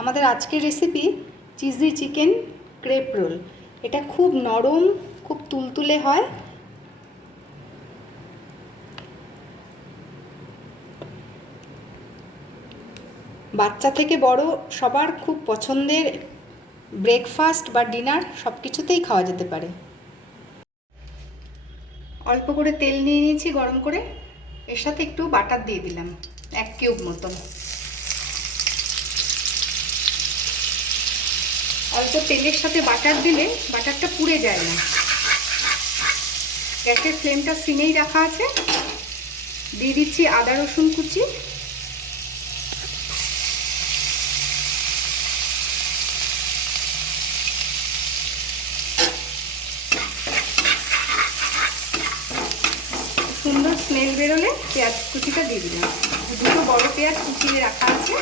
আমাদের আজকের recipe cheesy chicken crepe roll. এটা খুব নরম, খুব তুলতুলে হয়। বাচ্চা থেকে বড় সবার খুব পছন্দের, ব্রেকফাস্ট বা ডিনার সব কিছুতেই খাওয়া যেতে পারে। অল্প করে তেল নিয়ে নিয়েছি গরম করে, এর সাথে একটু বাটার দিয়ে দিলাম 1 কিউব মতন। অল্প তেলের সাথে বাটার দিলে বাটারটা পুড়ে যায় না। গ্যাসের ফ্লেমটা সিমেই রাখা আছে। দিয়ে দিচ্ছি আদা রসুন কুচি, সুন্দর স্মেল বেরোলে পেঁয়াজ কুচিটা দিয়ে দিলাম। দুটো বড় পেঁয়াজ কুচিয়ে রাখা আছে।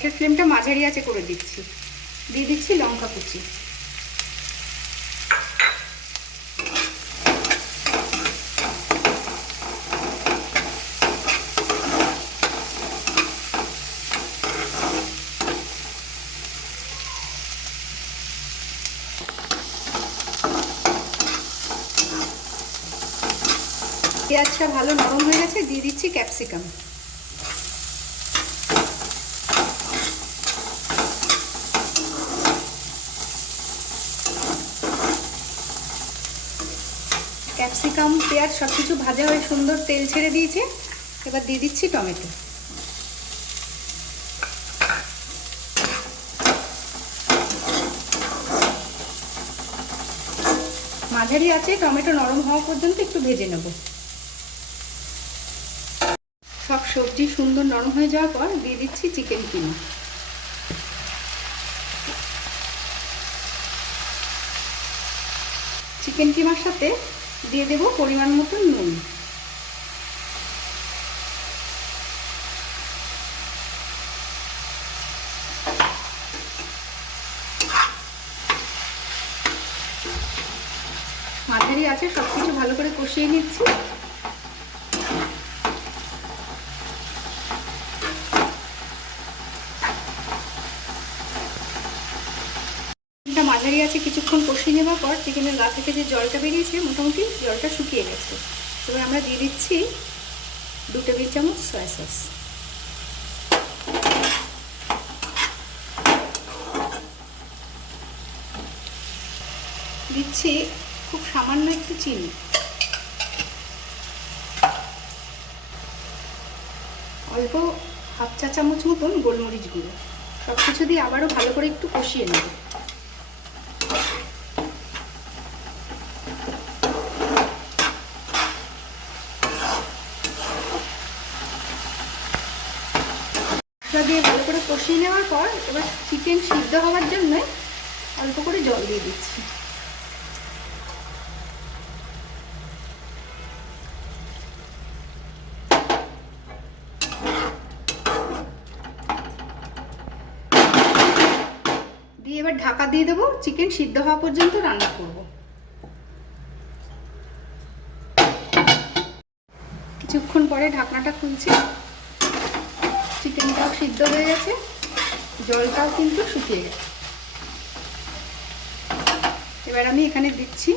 গ্যাসের ফ্লেমটা মাঝারি আঁচে করে দিচ্ছি। দিয়ে দিচ্ছি লঙ্কা কুচি, পেঁয়াজটা ভালো নরম হয়ে গেছে। দিয়ে দিচ্ছি ক্যাপসিকাম। ক্যাপসিকাম পেঁয়াজ সব কিছু ভাজা হয়ে সুন্দর তেল ছেড়ে দিয়েছে। এবার দিয়ে দিচ্ছি টমেটো। মাঝারি আছে টমেটো নরম হওয়া পর্যন্ত একটু ভেজে নেব। সব সবজি সুন্দর নরম হয়ে যাওয়ার পর দিয়ে দিচ্ছি চিকেন কিমা। চিকেন কিমার সাথে দিয়ে দেব পরিমাণ মতো নুন। মাঝারি আছে সব কিছু ভালো করে কষিয়ে নিচ্ছি। মাঝারি আছে কিছুক্ষণ কষিয়ে নেওয়ার পর চিকেনের গা থেকে যে জলটা বেরিয়েছে মোটামুটি জলটা শুকিয়ে গেছে। এবার আমরা দিয়ে দিচ্ছি 2 টেবিল চামচ সয়া সস। দিচ্ছি খুব সামান্য একটু চিনি, অল্প হাফ চা চামচ মতন গোলমরিচ গুঁড়ো। সব কিছু দিয়ে আবারও ভালো করে একটু কষিয়ে নেব। দিয়ে ভালো করে কষিয়ে নেওয়ার পর এবার চিকেন সিদ্ধ হওয়ার জন্য অল্প করে জল দিয়ে দিচ্ছি। দিয়ে এবার ঢাকা দিয়ে দেবো। চিকেন সিদ্ধ হওয়া পর্যন্ত রান্না করব। কিছুক্ষণ পরে ঢাকনাটা খুলছি। চিকেনটাও সিদ্ধ হয়ে গেছে, জলটাও কিন্তু শুকিয়ে গেছে। এবার আমি এখানে দিচ্ছি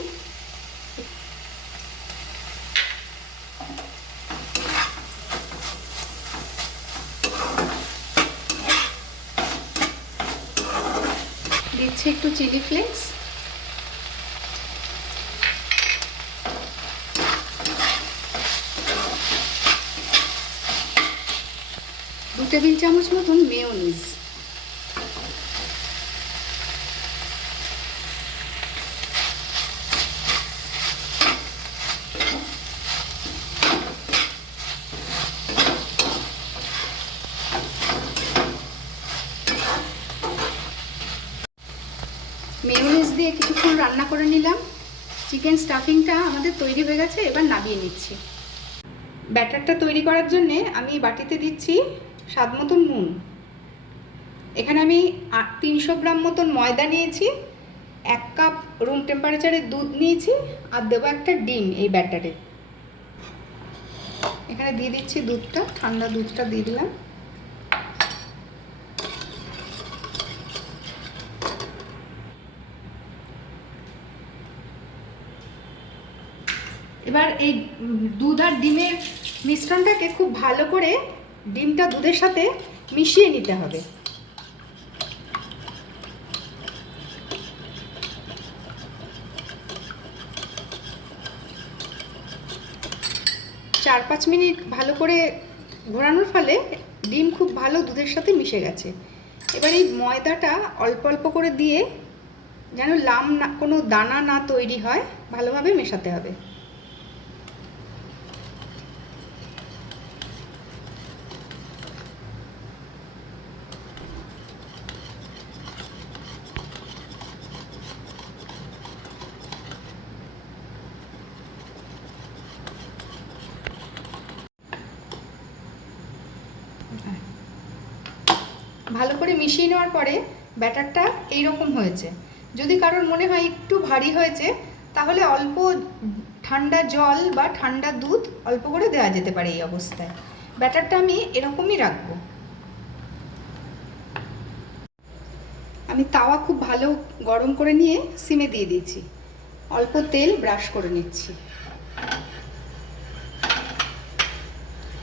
একটু চিলি ফ্লেক্স, 2 টেবিল চামচ মতন মেয়োনিজ, মেয়োনিজ দিয়ে কিছুক্ষণ রান্না করে নিলাম। চিকেন স্টাফিংটা আমাদের তৈরি হয়ে গেছে। এবার নামিয়ে নিচ্ছি। ব্যাটারটা তৈরি করার জন্যে আমি বাটিতে দিচ্ছি স্বাদ মতন নুন। এখানে আমি 300 গ্রাম মতন ময়দা নিয়েছি, 1 কাপ রুম টেম্পারেচারে দুধ নিয়েছি, আর দেবো একটা ডিম এই ব্যাটারে। এখানে দিয়ে দিচ্ছি দুধটা, ঠান্ডা দুধটা দিয়ে দিলাম। এবার এই দুধ আর ডিমের মিশ্রণটাকে খুব ভালো করে ডিমটা দুধের সাথে মিশিয়ে নিতে হবে। 4-5 মিনিট ভালো করে ঘোরানোর ফলে ডিম খুব ভালো দুধের সাথে মিশে গেছে। এবার এই ময়দাটা অল্প অল্প করে দিয়ে যেন কোনো দানা না তৈরি হয়, ভালোভাবে মেশাতে হবে। ভালো করে মিশিয়ে নেওয়ার পরে ব্যাটারটা এইরকম হয়েছে। যদি কারোর মনে হয় একটু ভারী হয়েছে, তাহলে অল্প ঠান্ডা জল বা ঠান্ডা দুধ অল্প করে দেওয়া যেতে পারে। এই অবস্থায় ব্যাটারটা আমি এরকমই রাখবো। আমি তাওয়া খুব ভালো গরম করে নিয়ে সিমে দিয়ে দিয়েছি। অল্প তেল ব্রাশ করে নিচ্ছি।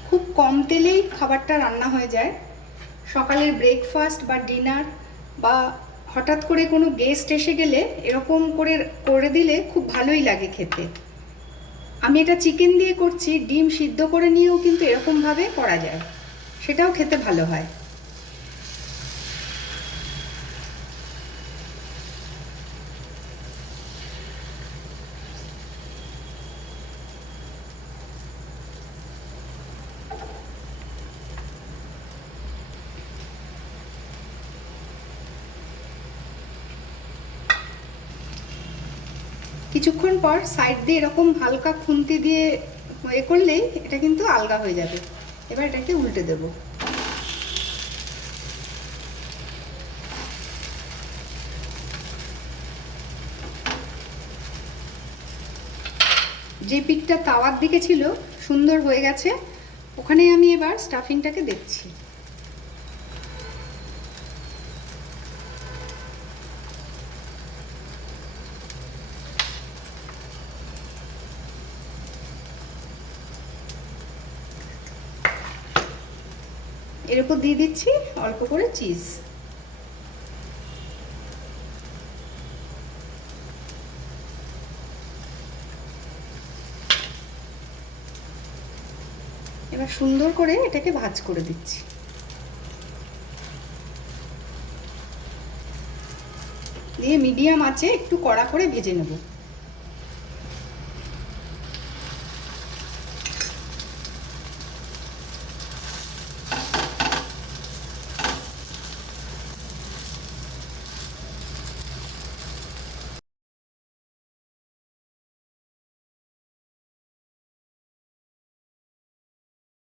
খুব কম তেলেই খাবারটা রান্না হয়ে যায়। সকালের ব্রেকফাস্ট বা ডিনার বা হঠাৎ করে কোনো গেস্ট এসে গেলে এরকম করে দিলে খুব ভালোই লাগে খেতে। আমি এটা চিকেন দিয়ে করছি, ডিম সিদ্ধ করে নিয়েও কিন্তু এরকমভাবে করা যায়, সেটাও খেতে ভালো হয়। কিছুক্ষণ পর সাইড দিয়ে এরকম হালকা খুন্তি দিয়ে করলেই এটা কিন্তু আলগা হয়ে যাবে। এবার এটাকে উল্টে দেব। যে পিঠটা তাওয়ার দিকে ছিল সুন্দর হয়ে গেছে, ওখানে আমি এবার স্টাফিংটাকে দেখছি। এর উপর দিয়ে দিচ্ছি অল্প করে চিজ। এবার সুন্দর করে এটাকে ভাঁজ করে দিচ্ছি। দিয়ে মিডিয়াম আঁচে একটু কড়া করে ভেজে নেব।